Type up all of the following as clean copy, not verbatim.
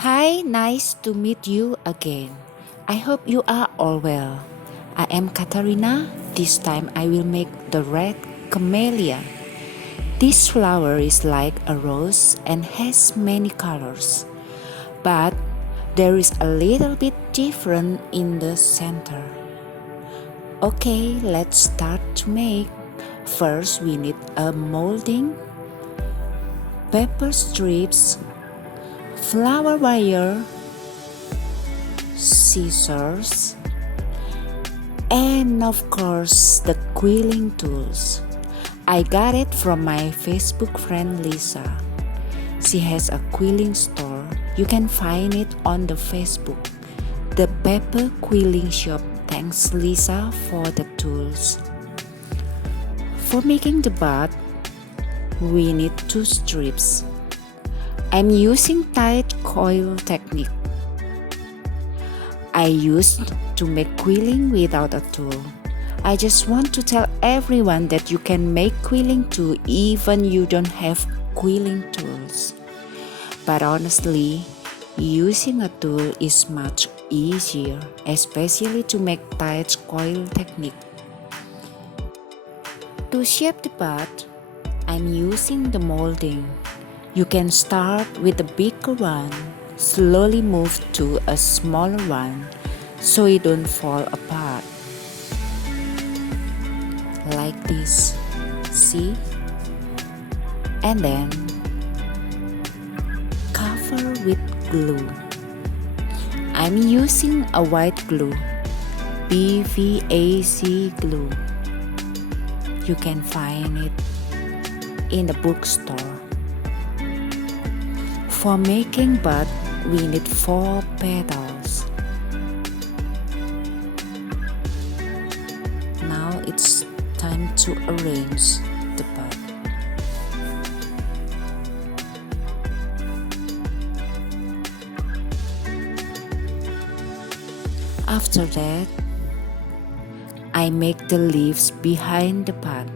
Hi, nice to meet you again. I hope you are all well. I am Katarina. This time I will make the red camellia. This flower is like a rose and has many colors, but there is a little bit different in the center. Okay, let's start to make. First, we need a molding, paper strips, flower wire, scissors, and of course the quilling tools. I got it from my Facebook friend Lisa. She has a quilling store. You can find it on the Facebook. The paper quilling shop. Thanks Lisa for the tools. For making the bud, we need 2 strips. I'm using tight coil technique. I used to make quilling without a tool. I just want to tell everyone that you can make quilling too even you don't have quilling tools. But honestly, using a tool is much easier, especially to make tight coil technique. To shape the bud, I'm using the molding. You can start with the bigger one, slowly move to a smaller one so it don't fall apart. Like this, see? And then cover with glue. I'm using a white glue, PVAC glue. You can find it in the bookstore. For making bud, we need 4 petals. Now it's time to arrange the bud. After that, I make the leaves behind the bud.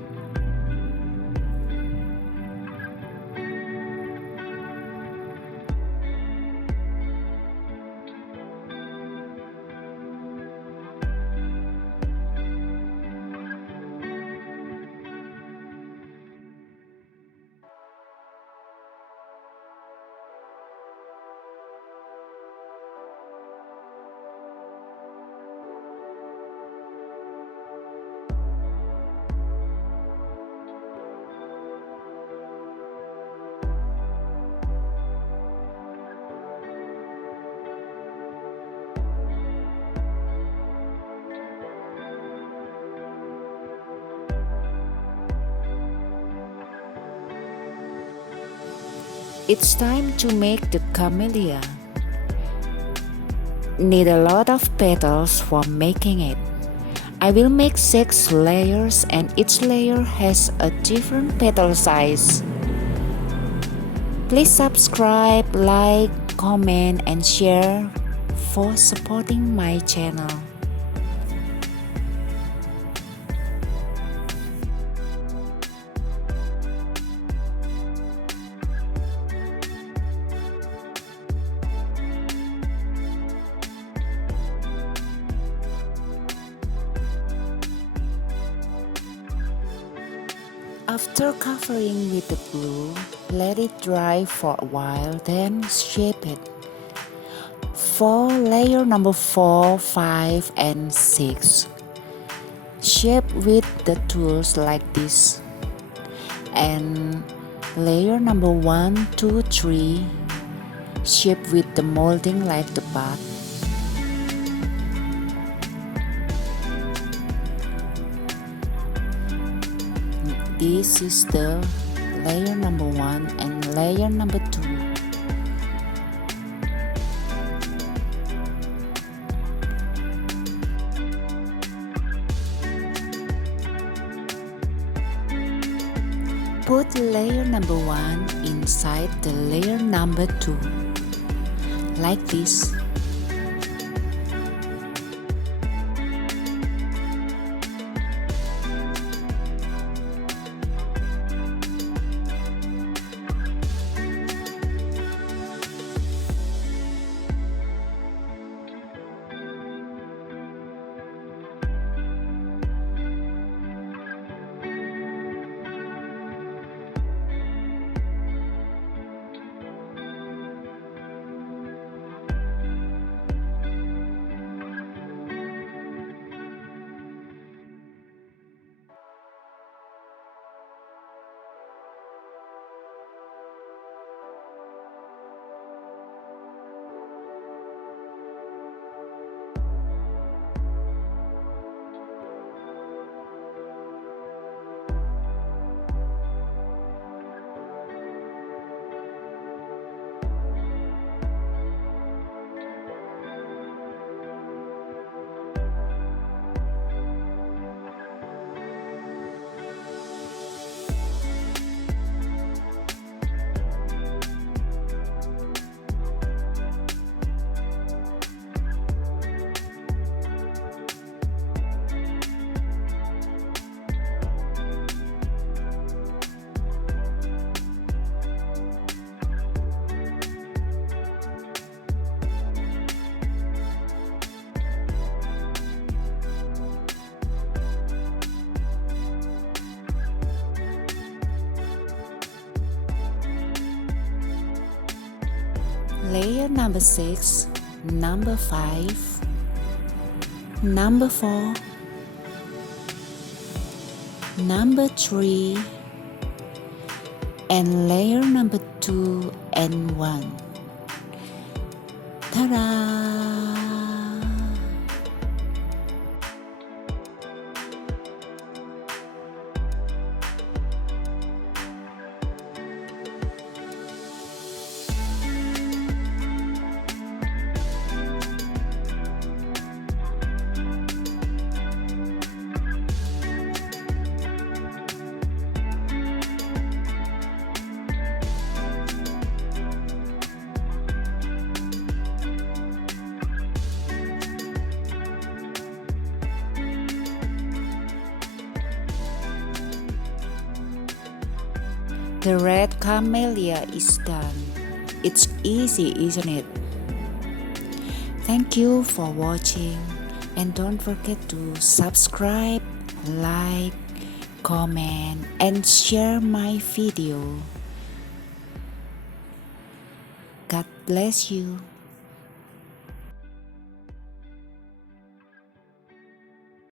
It's time to make the camellia. Need a lot of petals for making it. I will make 6 layers and each layer has a different petal size. Please subscribe, like, comment and share for supporting my channel. After covering with the glue, let it dry for a while, then shape it. For layer number 4, 5 and 6, shape with the tools like this. And layer number 1, 2, 3, shape with the molding like the bud. This is the layer number 1 and layer number 2. Put layer number 1 inside the layer number 2, like this. layer number 6, number 5, number 4, number 3, and layer number 2 and 1. Ta-da! The red camellia is done. It's easy, isn't it? Thank you for watching, and don't forget to subscribe, like, comment, and share my video. God bless you.